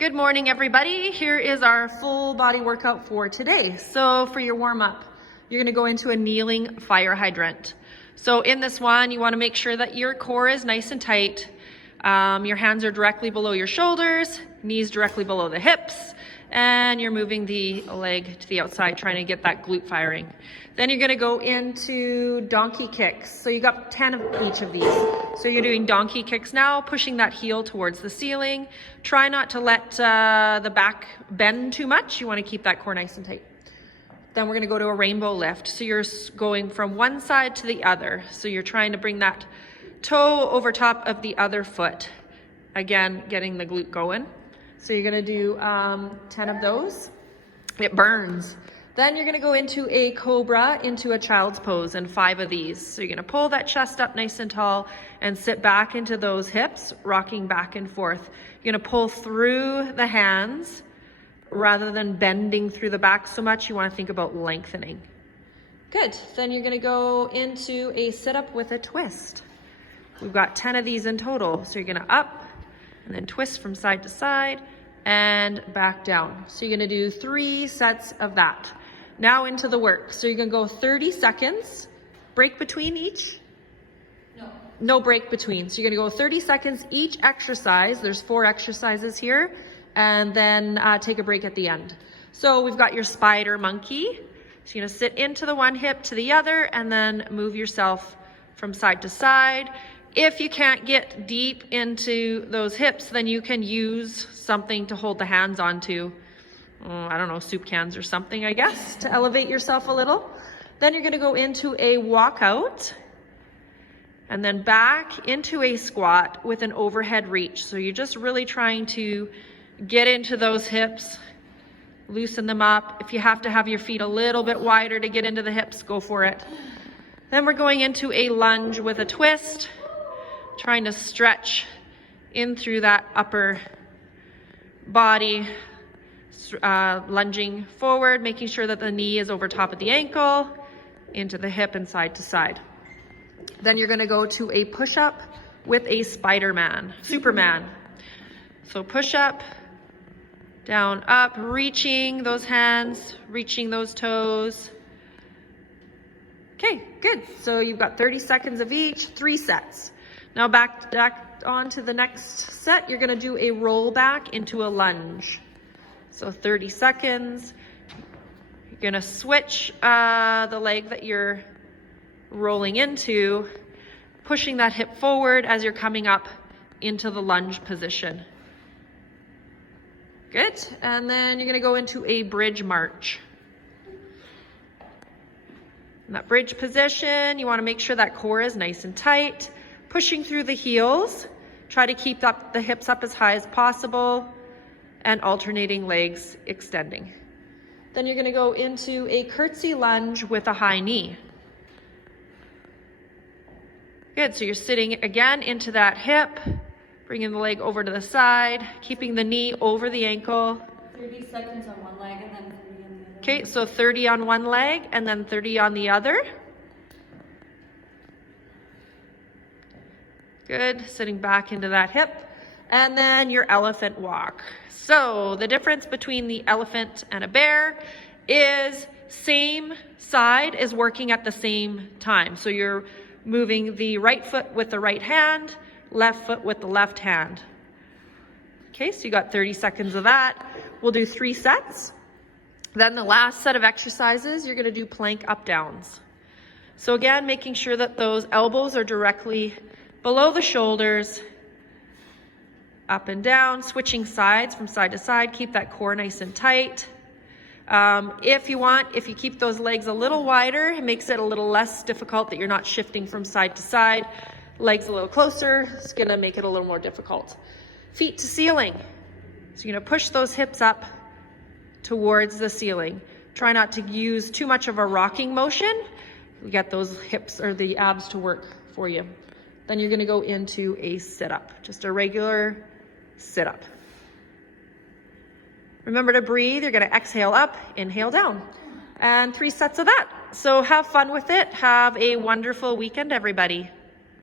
Good morning, everybody. Here is our full body workout for today. So for your warm up, you're gonna go into a kneeling fire hydrant. So in this one, you wanna make sure that your core is nice and tight. Your hands are directly below your shoulders, knees directly below the hips, and you're moving the leg to the outside, trying to get that glute firing. Then you're gonna go into donkey kicks. So you got 10 of each of these. So you're doing donkey kicks now, pushing that heel towards the ceiling. Try not to let the back bend too much. You wanna keep that core nice and tight. Then we're gonna go to a rainbow lift. So you're going from one side to the other. So you're trying to bring that toe over top of the other foot. Again, getting the glute going. So you're gonna do 10 of those. It burns. Then you're gonna go into a Cobra, into a child's pose, and 5 of these. So you're gonna pull that chest up nice and tall and sit back into those hips, rocking back and forth. You're gonna pull through the hands rather than bending through the back so much. You wanna think about lengthening. Good, then you're gonna go into a sit-up with a twist. We've got 10 of these in total. So you're gonna up and then twist from side to side and back down. So you're gonna do 3 sets of that. Now into the work. So you're gonna go 30 seconds, break between each? No break between. So you're gonna go 30 seconds each exercise. There's 4 exercises here, and then take a break at the end. So we've got your spider monkey. So you're gonna sit into the one hip to the other and then move yourself from side to side. If you can't get deep into those hips, then you can use something to hold the hands onto. I don't know, soup cans or something, I guess, to elevate yourself a little. Then you're gonna go into a walkout and then back into a squat with an overhead reach. So you're just really trying to get into those hips, loosen them up. If you have to have your feet a little bit wider to get into the hips, go for it. Then we're going into a lunge with a twist, trying to stretch in through that upper body, lunging forward, making sure that the knee is over top of the ankle, into the hip and side to side. Then you're gonna go to a push-up with a Superman. So push up, down, up, reaching those hands, reaching those toes. Okay, good. So you've got 30 seconds of each, 3 sets. Now back on to the next set. You're gonna do a roll back into a lunge. So 30 seconds. You're gonna switch the leg that you're rolling into, pushing that hip forward as you're coming up into the lunge position. Good, and then you're gonna go into a bridge march. In that bridge position, you wanna make sure that core is nice and tight, pushing through the heels. Try to keep up the hips up as high as possible and alternating legs extending. Then you're gonna go into a curtsy lunge with a high knee. Good, so you're sitting again into that hip, bringing the leg over to the side, keeping the knee over the ankle. 30 seconds on one leg and then 30 on the other. Okay, so 30 on one leg and then 30 on the other. Good, sitting back into that hip. And then your elephant walk. So the difference between the elephant and a bear is same side is working at the same time. So you're moving the right foot with the right hand, left foot with the left hand. Okay, so you got 30 seconds of that. We'll do 3 sets. Then the last set of exercises, you're gonna do plank up downs. So again, making sure that those elbows are directly below the shoulders, up and down, switching sides from side to side. Keep that core nice and tight. If you keep those legs a little wider, it makes it a little less difficult that you're not shifting from side to side. Legs a little closer, it's gonna make it a little more difficult. Feet to ceiling. So you're gonna push those hips up towards the ceiling. Try not to use too much of a rocking motion. You get those hips or the abs to work for you. Then you're gonna go into a sit-up, just a regular sit-up. Remember to breathe. You're gonna exhale up, inhale down, and 3 sets of that. So have fun with it. Have a wonderful weekend, everybody.